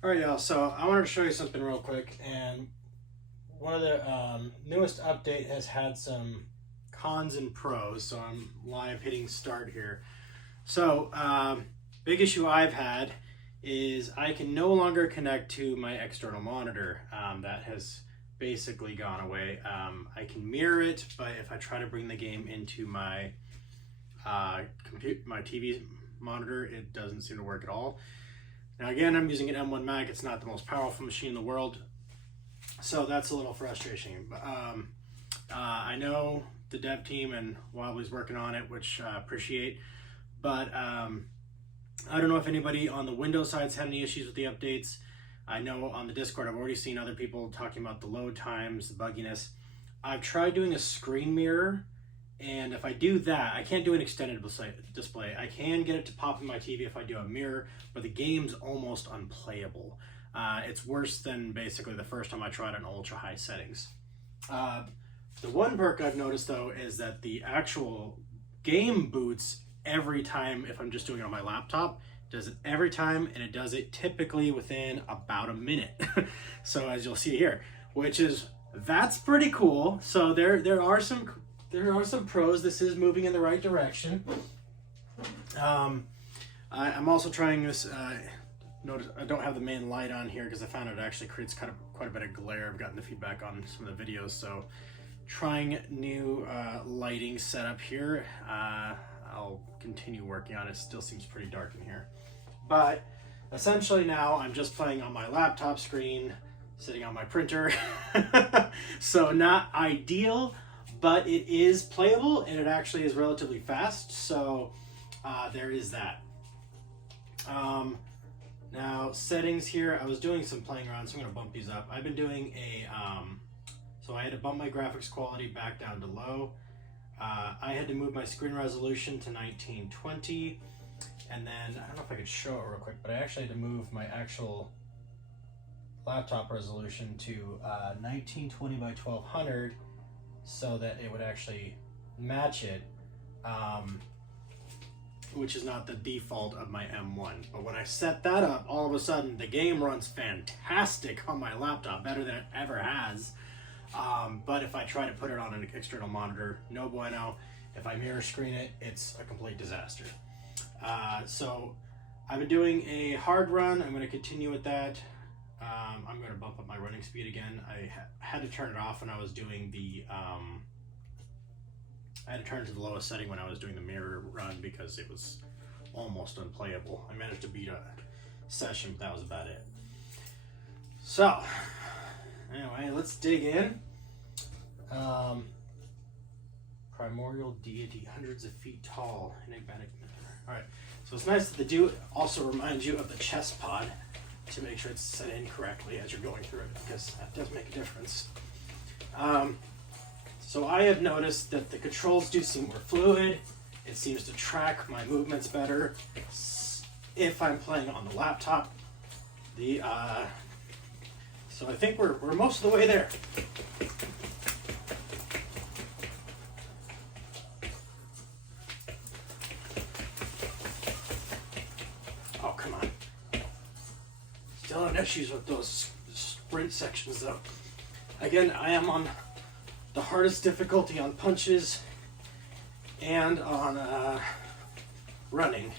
All right, y'all. So I wanted to show you something real quick, and one of the newest update has had some cons and pros. So I'm live hitting start here. So big issue I've had is I can no longer connect to my external monitor. That has basically gone away. I can mirror it, but if I try to bring the game into my my TV monitor, it doesn't seem to work at all. Now again, I'm using an M1 Mac. It's not the most powerful machine in the world, so that's a little frustrating. But I know the dev team and Wobbly's working on it, which I appreciate. But I don't know if anybody on the Windows side's had any issues with the updates. I know on the Discord, I've already seen other people talking about the load times, the bugginess. I've tried doing a screen mirror, and if I do that, I can't do an extended display. I can get it to pop in my TV if I do a mirror, but the game's almost unplayable. It's worse than basically the first time I tried on ultra high settings. The one perk I've noticed though is that the actual game boots every time if I'm just doing it on my laptop. It does it every time, and it does it typically within about a minute. So as you'll see here, that's pretty cool. So there are some pros. This is moving in the right direction. I'm also trying this. Notice I don't have the main light on here because I found it actually creates quite a bit of glare. I've gotten the feedback on some of the videos, so trying new lighting setup here. I'll continue working on it. It still seems pretty dark in here, but essentially now I'm just playing on my laptop screen, sitting on my printer. So not ideal, but it is playable, and it actually is relatively fast, so there is that. Now settings here, I was doing some playing around, so I'm going to bump these up. I've been doing so I had to bump my graphics quality back down to low. I had to move my screen resolution to 1920, and then I don't know if I could show it real quick, but I actually had to move my actual laptop resolution to 1920 by 1200 so that it would actually match it, which is not the default of my M1. But when I set that up, all of a sudden the game runs fantastic on my laptop, better than it ever has. But if I try to put it on an external monitor, no bueno. If I mirror screen it, it's a complete disaster. So I've been doing a hard run. I'm going to continue with that. I'm going to bump up my running speed again. I had to turn it off when I was doing the I had to turn it to the lowest setting when I was doing the mirror run because it was almost unplayable. I managed to beat a session, but that was about it. So anyway, let's dig in. Primordial deity, hundreds of feet tall, enigmatic. All right, so it's nice that they do also remind you of the chest pod to make sure it's set in correctly as you're going through it, because that does make a difference. So I have noticed that the controls do seem more fluid. It seems to track my movements better if I'm playing on the laptop. So I think we're most of the way there. Oh, come on. Still having issues with those sprint sections though. Again, I am on the hardest difficulty on punches and on running.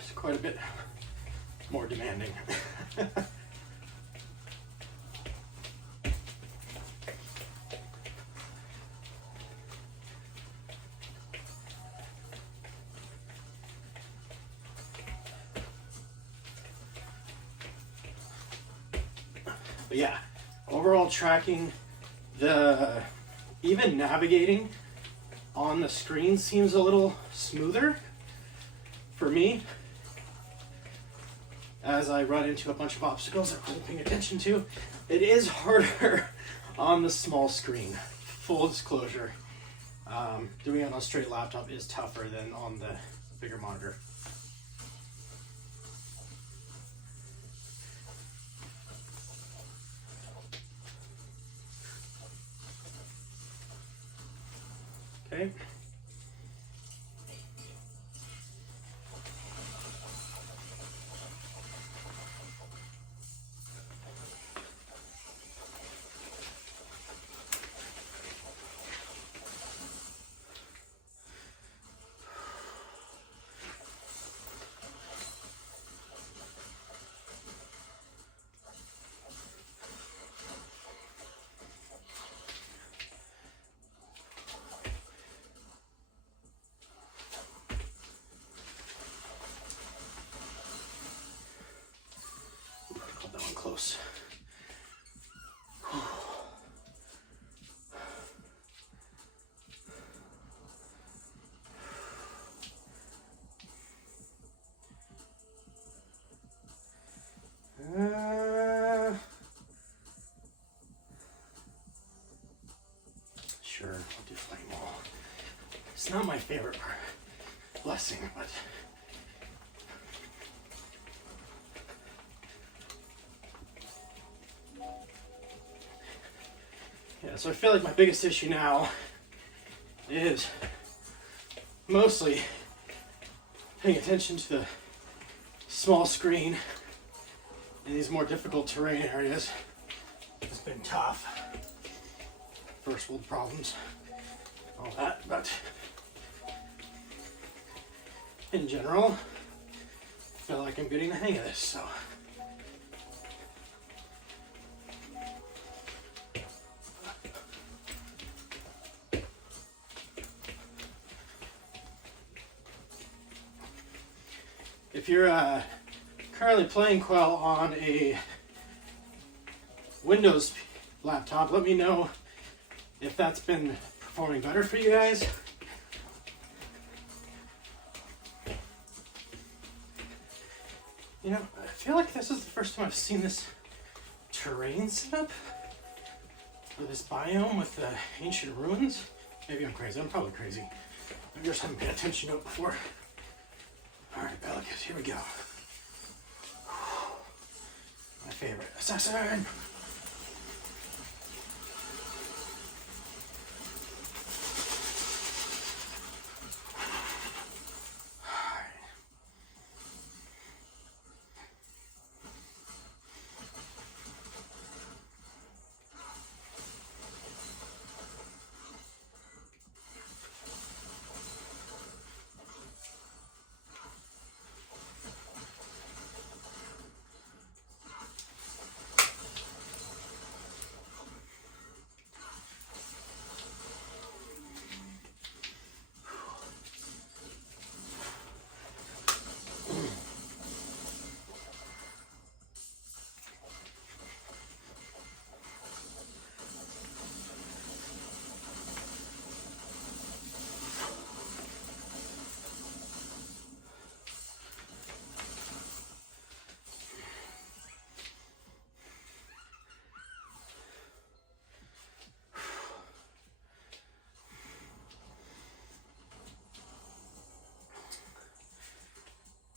It's quite a bit more demanding. But yeah, overall tracking, even navigating on the screen seems a little smoother for me as I run into a bunch of obstacles I wasn't paying attention to. It is harder on the small screen, full disclosure. Doing it on a straight laptop is tougher than on the bigger monitor. Okay. close. Sure, I'll do flame wall. It's not my favorite blessing, but yeah, so I feel like my biggest issue now is mostly paying attention to the small screen in these more difficult terrain areas. It's been tough. First world problems, all that, but in general, I feel like I'm getting the hang of this, so. If you're currently playing Quell on a Windows laptop, let me know if that's been performing better for you guys. You know, I feel like this is the first time I've seen this terrain setup for this biome with the ancient ruins. Maybe I'm crazy. I'm probably crazy. I just haven't paid attention to it before. Alright, Pelicans, here we go. My favorite. Assassin!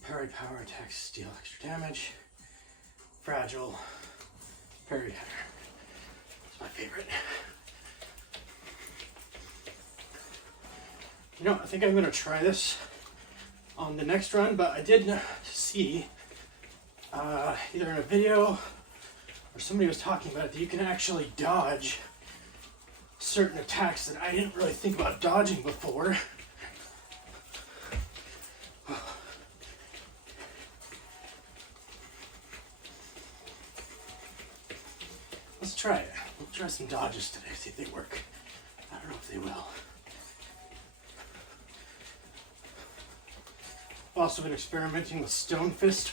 Parry power attacks, steal extra damage. Fragile. Parry header. It's my favorite. You know, I think I'm going to try this on the next run, but I did see either in a video or somebody was talking about it that you can actually dodge certain attacks that I didn't really think about dodging before. Let's try it. We'll try some dodges today, see if they work. I don't know if they will. Also been experimenting with Stone Fist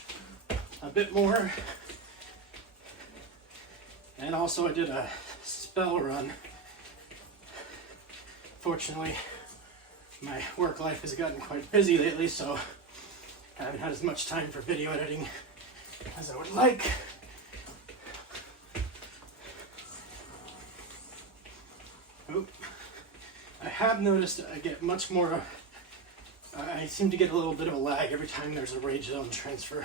a bit more. And also I did a spell run. Fortunately, my work life has gotten quite busy lately, so I haven't had as much time for video editing as I would like. Oop. I have noticed that I get much more, I seem to get a little bit of a lag every time there's a rage zone transfer.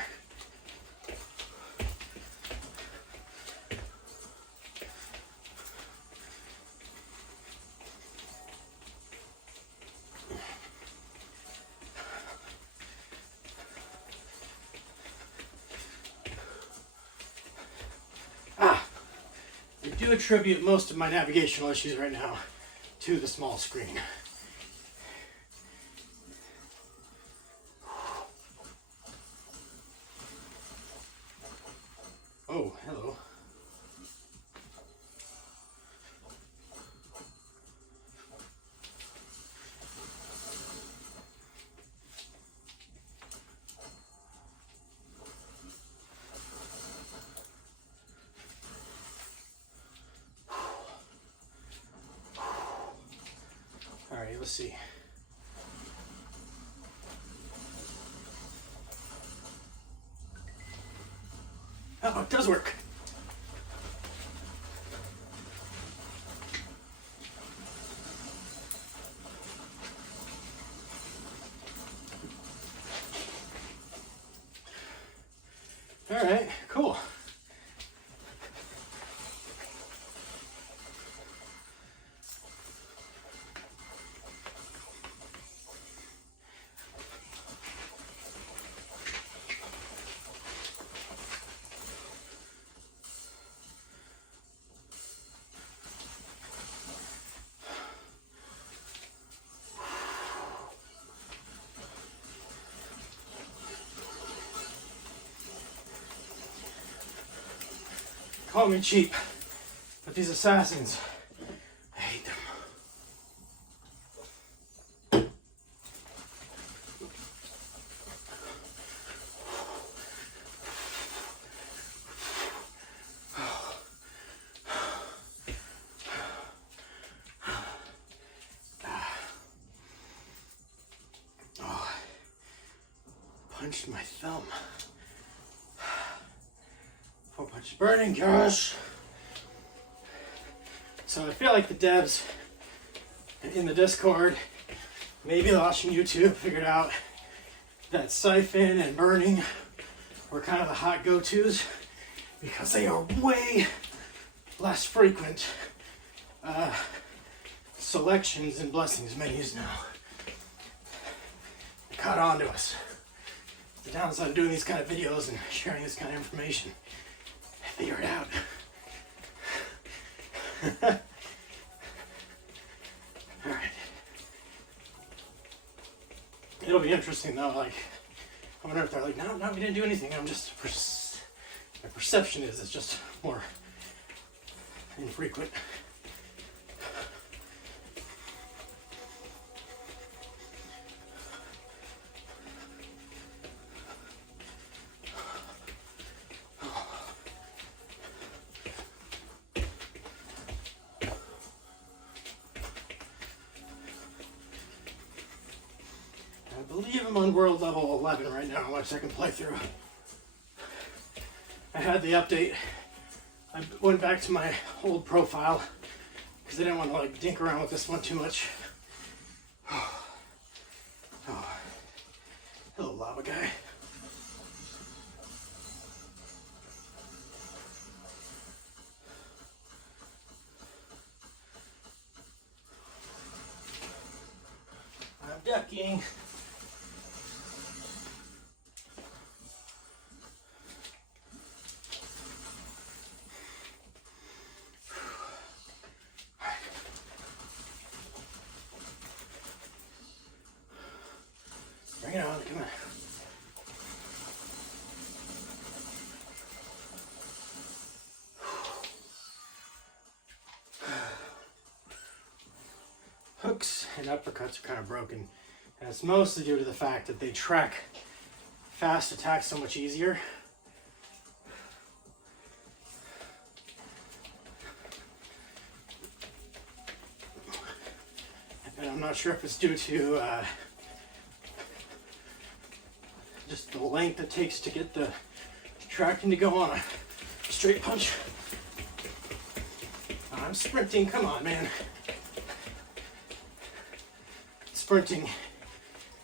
I do attribute most of my navigational issues right now to the small screen. Oh, hello. Let's see. Oh, it does work. All right, cool. Call me cheap, but these assassins, I hate them. Oh, punched my thumb. 4 punches burning, gosh. So I feel like the devs in the Discord, maybe watching YouTube, figured out that siphon and burning were kind of the hot go-tos because they are way less frequent selections in blessings menus now. They caught on to us. The downside of doing these kind of videos and sharing this kind of information. Figure it out. All right. It'll be interesting though. Like, I wonder if they're like, no, we didn't do anything. I'm just my perception is it's just more infrequent. I believe I'm on world level 11 right now, my second playthrough. I had the update. I went back to my old profile because I didn't want to like dink around with this one too much. Oh. Hello, lava guy. I'm ducking. Bring it on, come on. Hooks and uppercuts are kind of broken, and it's mostly due to the fact that they track fast attacks so much easier. And I'm not sure if it's due to just the length it takes to get the tracking to go on a straight punch. I'm sprinting, come on, man. Sprinting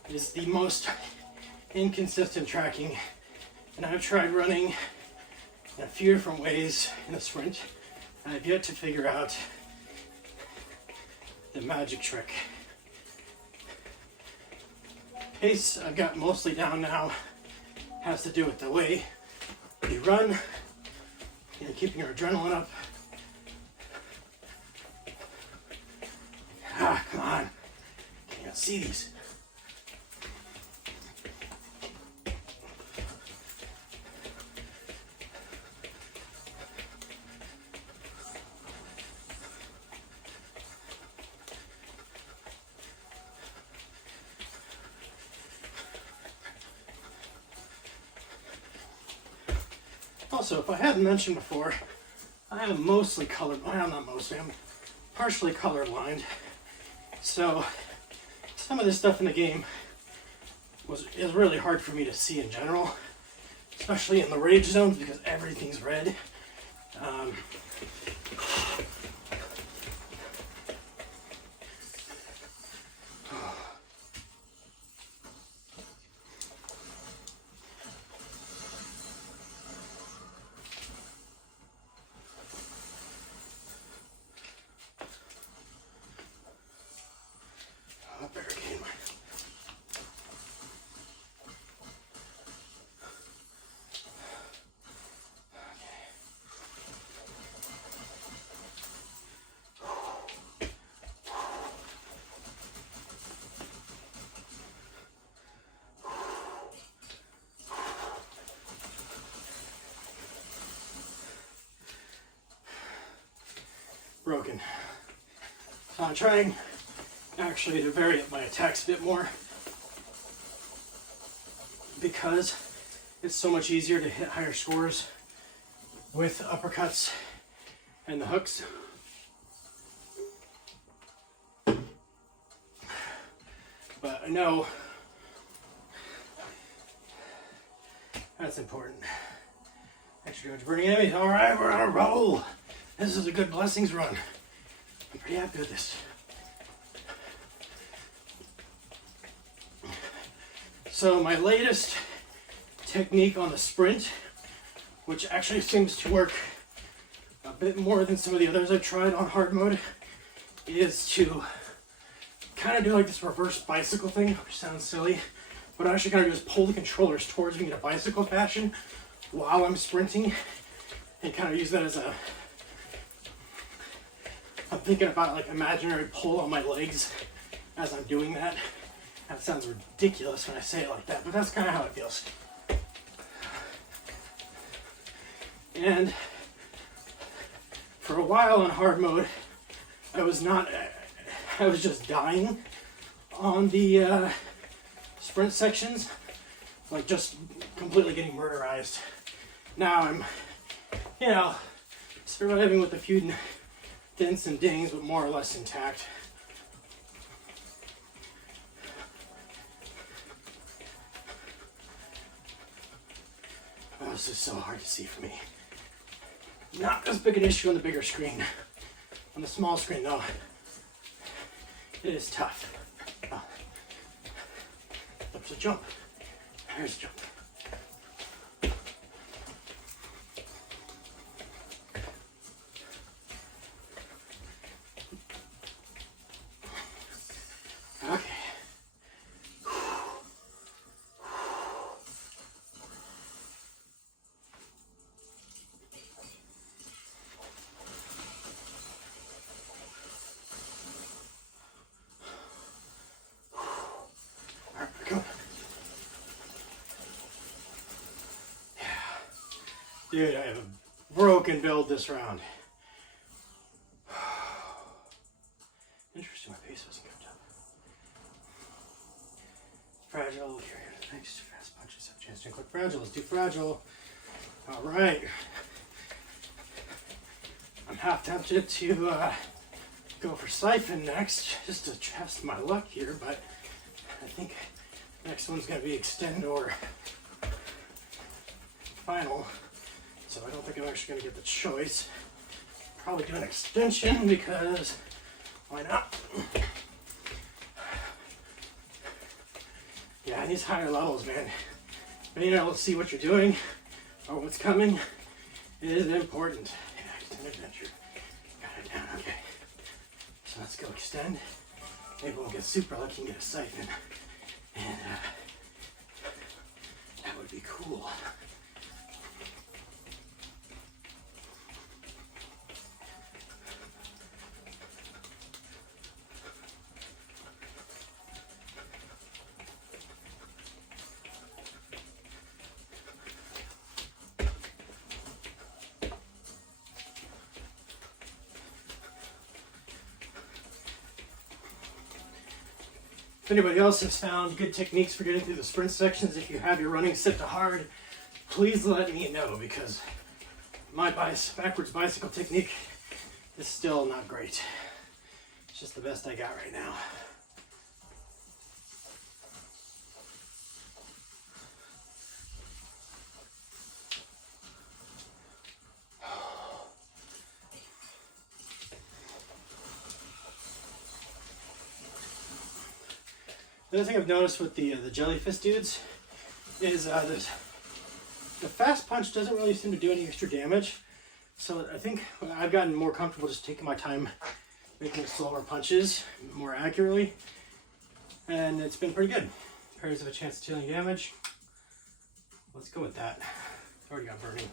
is the most inconsistent tracking, and I've tried running in a few different ways in a sprint, and I've yet to figure out the magic trick. Pace I've got mostly down now has to do with the way you run and keeping your adrenaline up. Ah, come on. Can't see these. Also, if I hadn't mentioned before, I am mostly color, well, not mostly, I'm partially colorblind. So some of this stuff in the game is really hard for me to see in general, especially in the rage zones because everything's red. Broken. So I'm trying actually to vary up my attacks a bit more because it's so much easier to hit higher scores with uppercuts and the hooks. But I know that's important. Extra damage burning enemies. Alright, we're on a roll. This is a good blessings run. I'm pretty happy with this. So my latest technique on the sprint, which actually seems to work a bit more than some of the others I've tried on hard mode, is to kind of do like this reverse bicycle thing, which sounds silly. What I actually kind of do is pull the controllers towards me in a bicycle fashion while I'm sprinting, and kind of use that as a, I'm thinking about like imaginary pull on my legs as I'm doing that. That sounds ridiculous when I say it like that, but that's kind of how it feels. And for a while on hard mode, I was just dying on the sprint sections, like just completely getting murderized. Now I'm, you know, surviving with a few dents and dings, but more or less intact. Oh, this is so hard to see for me. Not as big an issue on the bigger screen. On the small screen, though, it is tough. Oh. There's a jump. There's a jump. Okay. Dude, I have a broken build this round. Interesting, my pace wasn't kept up. Fragile, here, next fast punches have a chance to click fragile. Let's do fragile. Alright. I'm half tempted to go for siphon next, just to test my luck here, but I think next one's gonna be extend or final. So I don't think I'm actually going to get the choice. Probably do an extension because why not? Yeah, these higher levels, man. Being able to see what you're doing or what's coming is important. Yeah, extend adventure. Got it down, okay. So let's go extend. Maybe we'll get super lucky and get a siphon. And that would be cool. If anybody else has found good techniques for getting through the sprint sections, if you have your running set to hard, please let me know, because my backwards bicycle technique is still not great. It's just the best I got right now. The other thing I've noticed with the jellyfish dudes is the fast punch doesn't really seem to do any extra damage. So I think I've gotten more comfortable just taking my time, making slower punches more accurately, and it's been pretty good. Pairs of a chance of dealing damage. Let's go with that. Already got burning.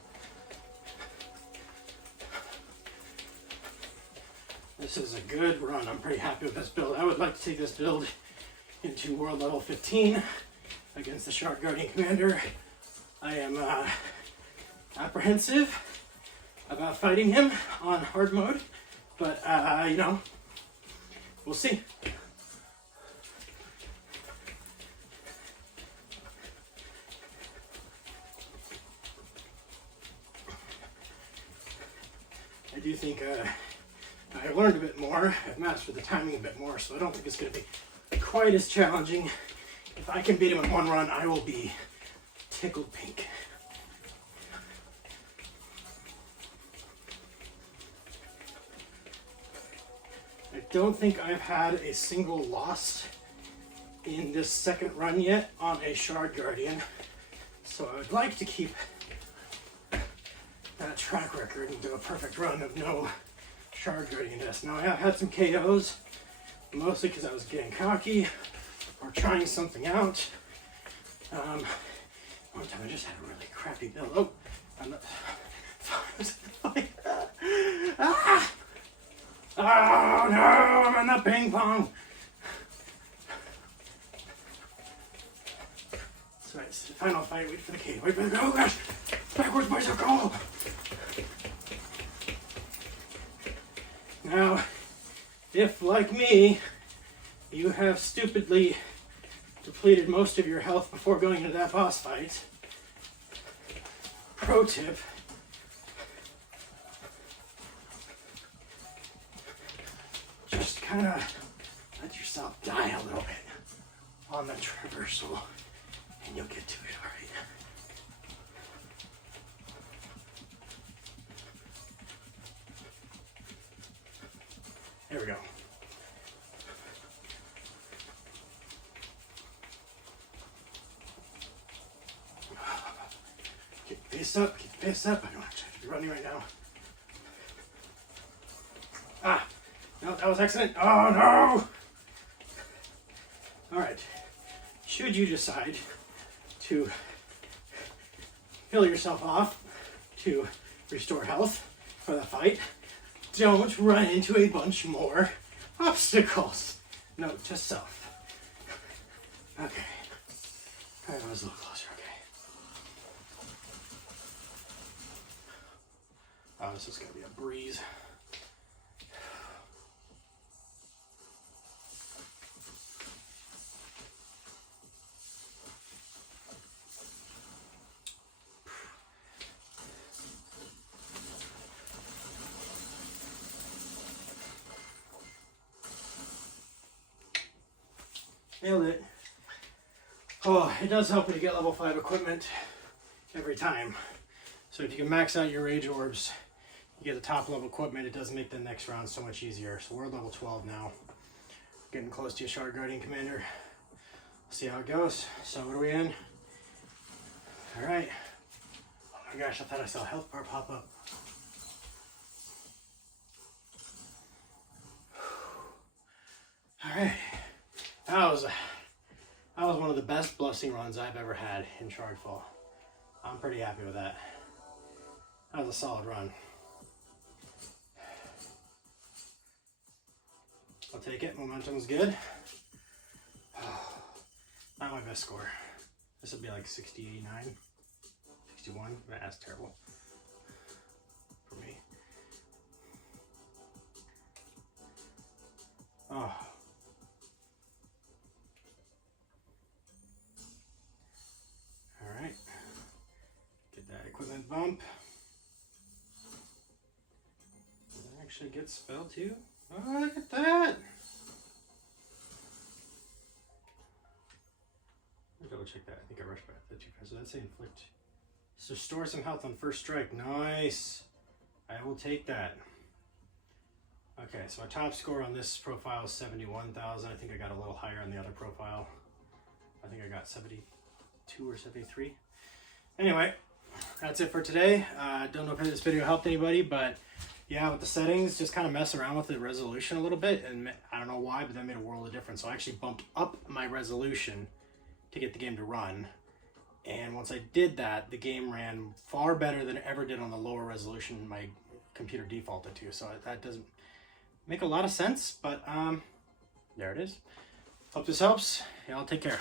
This is a good run. I'm pretty happy with this build. I would like to take this build into world level 15 against the Shard Guardian Commander. I am apprehensive about fighting him on hard mode, but you know, we'll see. I do think I learned a bit more. I've mastered the timing a bit more, so I don't think it's going to be quite as challenging. If I can beat him in one run, I will be tickled pink. I don't think I've had a single loss in this second run yet on a Shard Guardian, so I would like to keep that track record and do a perfect run of no Shard Guardian deaths. Now I have had some KOs, mostly because I was getting cocky or trying something out. One time I just had a really crappy build. Oh, I'm not. Ah! Oh no, I'm in the ping pong. So it's the final fight. Wait for the key. Wait for the. Oh gosh! Backwards bicycle. Now, if like me, you have stupidly depleted most of your health before going into that boss fight, pro tip, just kind of let yourself die a little bit on the traversal and you'll get to it, all right? There we go. Get your pace up, get your pace up. I don't have to be running right now. Ah, no, that was accident. Oh no! All right, should you decide to heal yourself off to restore health for the fight, don't run into a bunch more obstacles. Note to self. Okay. That was a little closer, okay. Oh, this is gonna be a breeze. Nailed it. Oh, it does help when you get level 5 equipment every time. So if you can max out your rage orbs, you get the top level equipment, it does make the next round so much easier. So we're at level 12 now. Getting close to a Shard Guardian Commander. See how it goes. So what are we in? Alright. Oh my gosh, I thought I saw a health bar pop up. Alright. That was one of the best blessing runs I've ever had in Shardfall. I'm pretty happy with that. That was a solid run. I'll take it. Momentum's good. Not my best score. This would be like 60, 89, 61. That's terrible for me. Oh. Alright. Get that equipment bump. Did that actually get spelled too? Oh, look at that! Let me double check that. I think I rushed back that too fast. So that's inflict. So restore some health on first strike. Nice. I will take that. Okay, so my top score on this profile is 71,000. I think I got a little higher on the other profile. I think I got 72 or 73. Anyway, that's it for today. Don't know if this video helped anybody, but yeah, with the settings, just kind of mess around with the resolution a little bit, and I don't know why, but that made a world of difference. So I actually bumped up my resolution to get the game to run, and once I did that, the game ran far better than it ever did on the lower resolution my computer defaulted to. So that doesn't make a lot of sense, but there it is. Hope this helps. Y'all take care.